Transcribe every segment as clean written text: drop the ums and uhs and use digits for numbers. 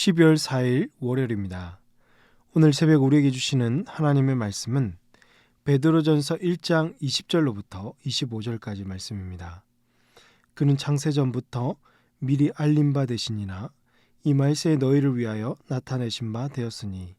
12월 4일 월요일입니다. 오늘 새벽 우리에게 주시는 하나님의 말씀은 베드로전서 1장 20절로부터 25절까지 말씀입니다. 그는 창세전부터 미리 알린 바 되시니나 이 말세에 너희를 위하여 나타내신 바 되었으니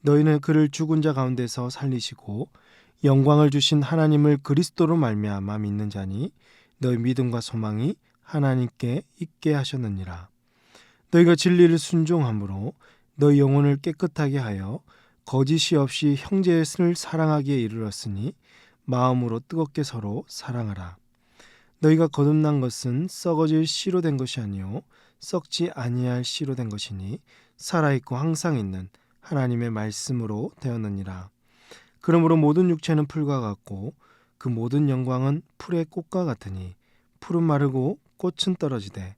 너희는 그를 죽은 자 가운데서 살리시고 영광을 주신 하나님을 그리스도로 말미암아 믿는 자니 너희 믿음과 소망이 하나님께 있게 하셨느니라. 너희가 진리를 순종함으로 너희 영혼을 깨끗하게 하여 거짓이 없이 형제를 사랑하기에 이르렀으니 마음으로 뜨겁게 서로 사랑하라. 너희가 거듭난 것은 썩어질 씨로 된 것이 아니요 썩지 아니할 씨로 된 것이니 살아있고 항상 있는 하나님의 말씀으로 되었느니라. 그러므로 모든 육체는 풀과 같고 그 모든 영광은 풀의 꽃과 같으니 풀은 마르고 꽃은 떨어지되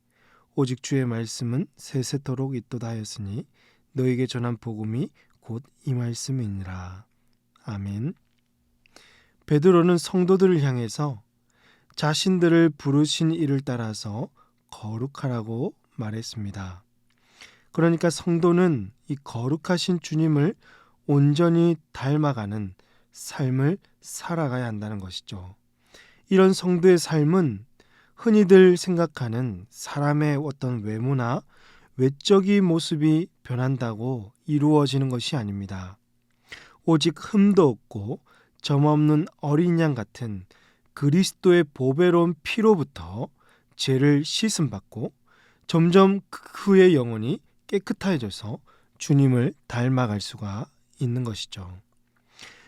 오직 주의 말씀은 세세토록 있도다 하였으니 너에게 전한 복음이 곧 이 말씀이니라. 아멘. 베드로는 성도들을 향해서 자신들을 부르신 이를 따라서 거룩하라고 말했습니다. 그러니까 성도는 이 거룩하신 주님을 온전히 닮아가는 삶을 살아가야 한다는 것이죠. 이런 성도의 삶은 흔히들 생각하는 사람의 어떤 외모나 외적인 모습이 변한다고 이루어지는 것이 아닙니다. 오직 흠도 없고 점없는 어린 양 같은 그리스도의 보배로운 피로부터 죄를 씻음받고 점점 그의 영혼이 깨끗해져서 주님을 닮아갈 수가 있는 것이죠.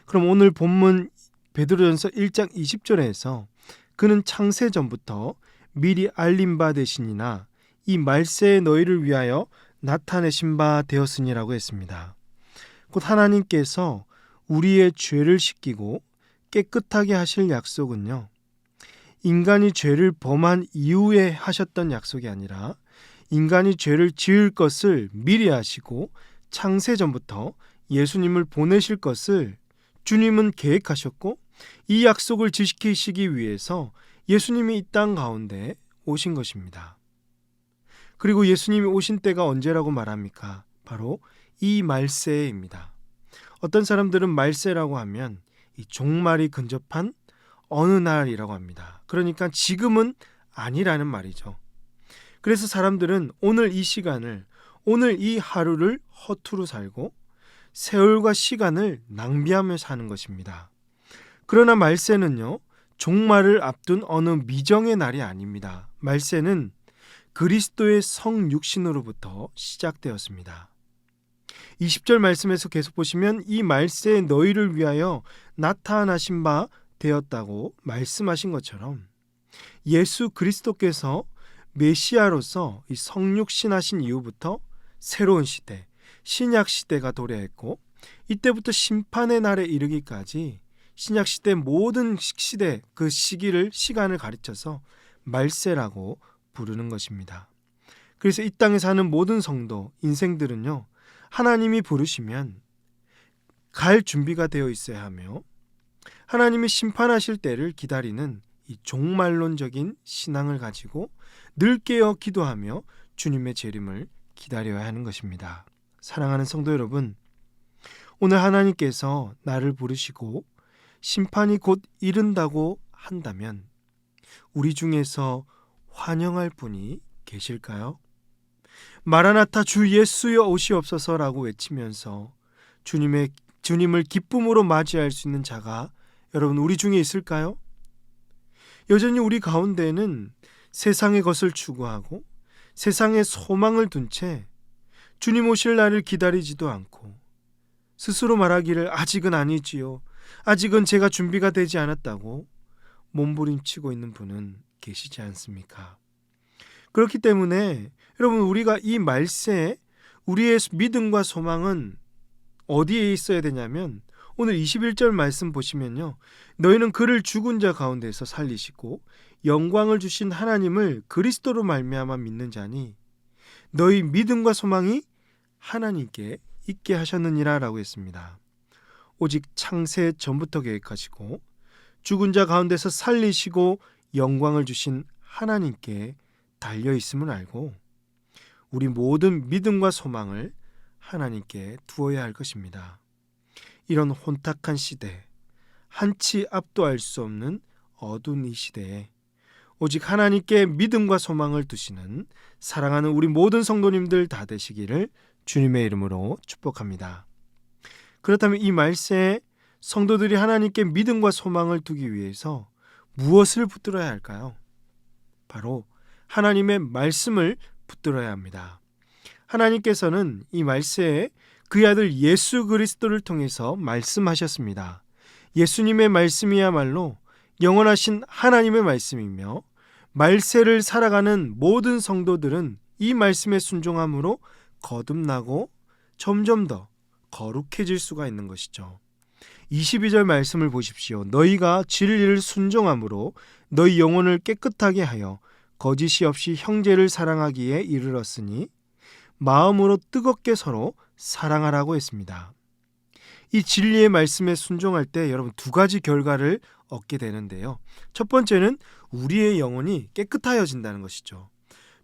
그럼 오늘 본문 베드로전서 1장 20절에서 그는 창세전부터 미리 알린 바 되시니나 이 말세에 너희를 위하여 나타내신 바 되었으니라고 했습니다. 곧 하나님께서 우리의 죄를 씻기고 깨끗하게 하실 약속은요, 인간이 죄를 범한 이후에 하셨던 약속이 아니라 인간이 죄를 지을 것을 미리 하시고 창세전부터 예수님을 보내실 것을 주님은 계획하셨고 이 약속을 지키시기 위해서 예수님이 이 땅 가운데 오신 것입니다. 그리고 예수님이 오신 때가 언제라고 말합니까? 바로 이 말세입니다. 어떤 사람들은 말세라고 하면 이 종말이 근접한 어느 날이라고 합니다. 그러니까 지금은 아니라는 말이죠. 그래서 사람들은 오늘 이 시간을, 오늘 이 하루를 허투루 살고 세월과 시간을 낭비하며 사는 것입니다. 그러나 말세는요, 종말을 앞둔 어느 미정의 날이 아닙니다. 말세는 그리스도의 성육신으로부터 시작되었습니다. 20절 말씀에서 계속 보시면 이 말세에 너희를 위하여 나타나신 바 되었다고 말씀하신 것처럼 예수 그리스도께서 메시아로서 이 성육신하신 이후부터 새로운 시대, 신약 시대가 도래했고 이때부터 심판의 날에 이르기까지 신약 시대 모든 시대 그 시간을 가르쳐서 말세라고 부르는 것입니다. 그래서 이 땅에 사는 모든 성도, 인생들은요, 하나님이 부르시면 갈 준비가 되어 있어야 하며 하나님이 심판하실 때를 기다리는 이 종말론적인 신앙을 가지고 늘 깨어 기도하며 주님의 재림을 기다려야 하는 것입니다. 사랑하는 성도 여러분, 오늘 하나님께서 나를 부르시고 심판이 곧 이른다고 한다면 우리 중에서 환영할 분이 계실까요? 마라나타 주 예수여 오시옵소서라고 외치면서 주님을 기쁨으로 맞이할 수 있는 자가 여러분 우리 중에 있을까요? 여전히 우리 가운데는 세상의 것을 추구하고 세상의 소망을 둔 채 주님 오실 날을 기다리지도 않고 스스로 말하기를 아직은 아니지요, 아직은 제가 준비가 되지 않았다고 몸부림치고 있는 분은 계시지 않습니까? 그렇기 때문에 여러분 우리가 이 말세에 우리의 믿음과 소망은 어디에 있어야 되냐면 오늘 21절 말씀 보시면요, 너희는 그를 죽은 자 가운데서 살리시고 영광을 주신 하나님을 그리스도로 말미암아 믿는 자니 너희 믿음과 소망이 하나님께 있게 하셨느니라 라고 했습니다. 오직 창세 전부터 계획하시고 죽은 자 가운데서 살리시고 영광을 주신 하나님께 달려있음을 알고 우리 모든 믿음과 소망을 하나님께 두어야 할 것입니다. 이런 혼탁한 시대, 한치 앞도 알 수 없는 어두운 이 시대에 오직 하나님께 믿음과 소망을 두시는 사랑하는 우리 모든 성도님들 다 되시기를 주님의 이름으로 축복합니다. 그렇다면 이 말세에 성도들이 하나님께 믿음과 소망을 두기 위해서 무엇을 붙들어야 할까요? 바로 하나님의 말씀을 붙들어야 합니다. 하나님께서는 이 말세에 그의 아들 예수 그리스도를 통해서 말씀하셨습니다. 예수님의 말씀이야말로 영원하신 하나님의 말씀이며 말세를 살아가는 모든 성도들은 이 말씀에 순종함으로 거듭나고 점점 더 거룩해질 수가 있는 것이죠. 22절 말씀을 보십시오. 너희가 진리를 순종함으로 너희 영혼을 깨끗하게 하여 거짓이 없이 형제를 사랑하기에 이르렀으니 마음으로 뜨겁게 서로 사랑하라고 했습니다. 이 진리의 말씀에 순종할 때 여러분 두 가지 결과를 얻게 되는데요. 첫 번째는 우리의 영혼이 깨끗하여진다는 것이죠.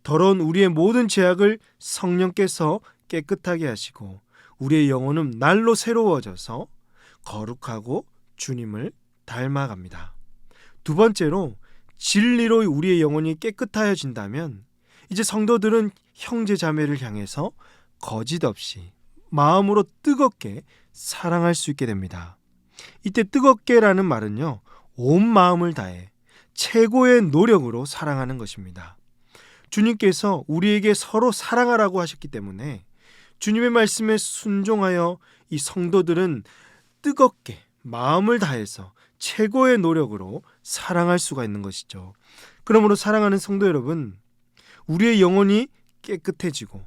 더러운 우리의 모든 죄악을 성령께서 깨끗하게 하시고 우리의 영혼은 날로 새로워져서 거룩하고 주님을 닮아갑니다. 두 번째로 진리로 우리의 영혼이 깨끗하여진다면 이제 성도들은 형제 자매를 향해서 거짓 없이 마음으로 뜨겁게 사랑할 수 있게 됩니다. 이때 뜨겁게라는 말은요, 온 마음을 다해 최고의 노력으로 사랑하는 것입니다. 주님께서 우리에게 서로 사랑하라고 하셨기 때문에 주님의 말씀에 순종하여 이 성도들은 뜨겁게 마음을 다해서 최고의 노력으로 사랑할 수가 있는 것이죠. 그러므로 사랑하는 성도 여러분, 우리의 영혼이 깨끗해지고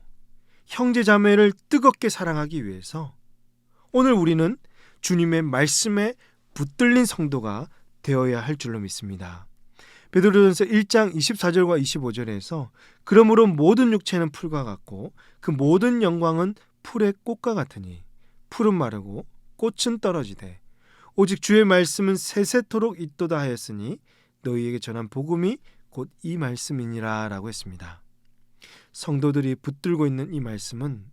형제 자매를 뜨겁게 사랑하기 위해서 오늘 우리는 주님의 말씀에 붙들린 성도가 되어야 할 줄로 믿습니다. 베드로전서 1장 24절과 25절에서 그러므로 모든 육체는 풀과 같고 그 모든 영광은 풀의 꽃과 같으니 풀은 마르고 꽃은 떨어지되 오직 주의 말씀은 세세토록 있도다 하였으니 너희에게 전한 복음이 곧 이 말씀이니라 라고 했습니다. 성도들이 붙들고 있는 이 말씀은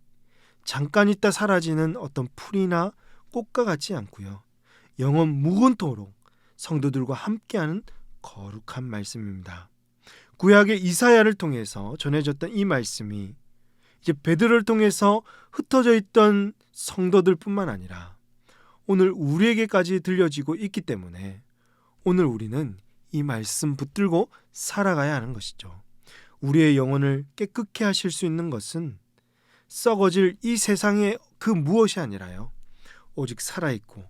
잠깐 있다 사라지는 어떤 풀이나 꽃과 같지 않고요, 영원 무궁토록 성도들과 함께하는 거룩한 말씀입니다. 구약의 이사야를 통해서 전해졌던 이 말씀이 이제 베드로를 통해서 흩어져 있던 성도들뿐만 아니라 오늘 우리에게까지 들려지고 있기 때문에 오늘 우리는 이 말씀 붙들고 살아가야 하는 것이죠. 우리의 영혼을 깨끗게 하실 수 있는 것은 썩어질 이 세상의 그 무엇이 아니라요, 오직 살아있고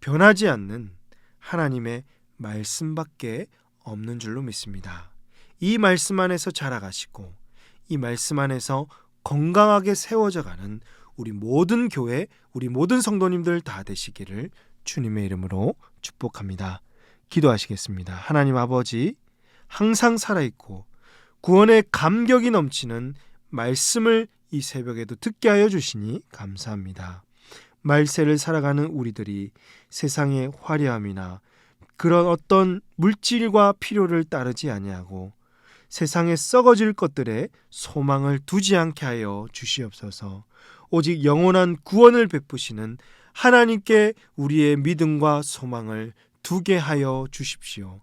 변하지 않는 하나님의 말씀밖에 없는 줄로 믿습니다. 이 말씀 안에서 자라가시고 이 말씀 안에서 건강하게 세워져가는 우리 모든 교회, 우리 모든 성도님들 다 되시기를 주님의 이름으로 축복합니다. 기도하시겠습니다. 하나님 아버지, 항상 살아있고 구원의 감격이 넘치는 말씀을 이 새벽에도 듣게 하여 주시니 감사합니다. 말세를 살아가는 우리들이 세상의 화려함이나 그런 어떤 물질과 필요를 따르지 아니하고 세상에 썩어질 것들에 소망을 두지 않게 하여 주시옵소서. 오직 영원한 구원을 베푸시는 하나님께 우리의 믿음과 소망을 두게 하여 주십시오.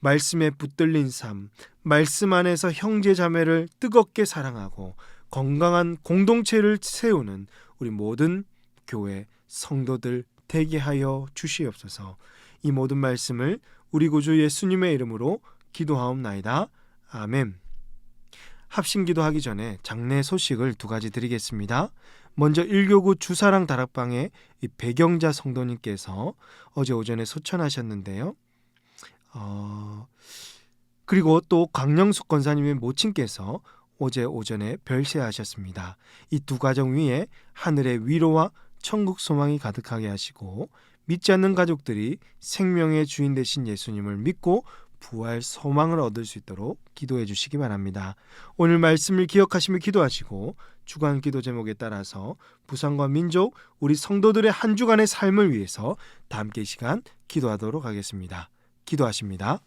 말씀에 붙들린 삶, 말씀 안에서 형제 자매를 뜨겁게 사랑하고 건강한 공동체를 세우는 우리 모든 교회 성도들 되게 하여 주시옵소서. 이 모든 말씀을 우리 구주 예수님의 이름으로 기도하옵나이다. 아멘. 합심기도하기 전에 장례 소식을 두 가지 드리겠습니다. 먼저 1교구 주사랑 다락방의 이 배경자 성도님께서 어제 오전에 소천하셨는데요. 그리고 또 강영숙 권사님의 모친께서 어제 오전에 별세하셨습니다. 이 두 가정 위에 하늘의 위로와 천국 소망이 가득하게 하시고 믿지 않는 가족들이 생명의 주인 되신 예수님을 믿고 부활 소망을 얻을 수 있도록 기도해 주시기 바랍니다. 오늘 말씀을 기억하시며 기도하시고 주간 기도 제목에 따라서 부산과 민족, 우리 성도들의 한 주간의 삶을 위해서 다 함께 이 시간 기도하도록 하겠습니다. 기도하십니다.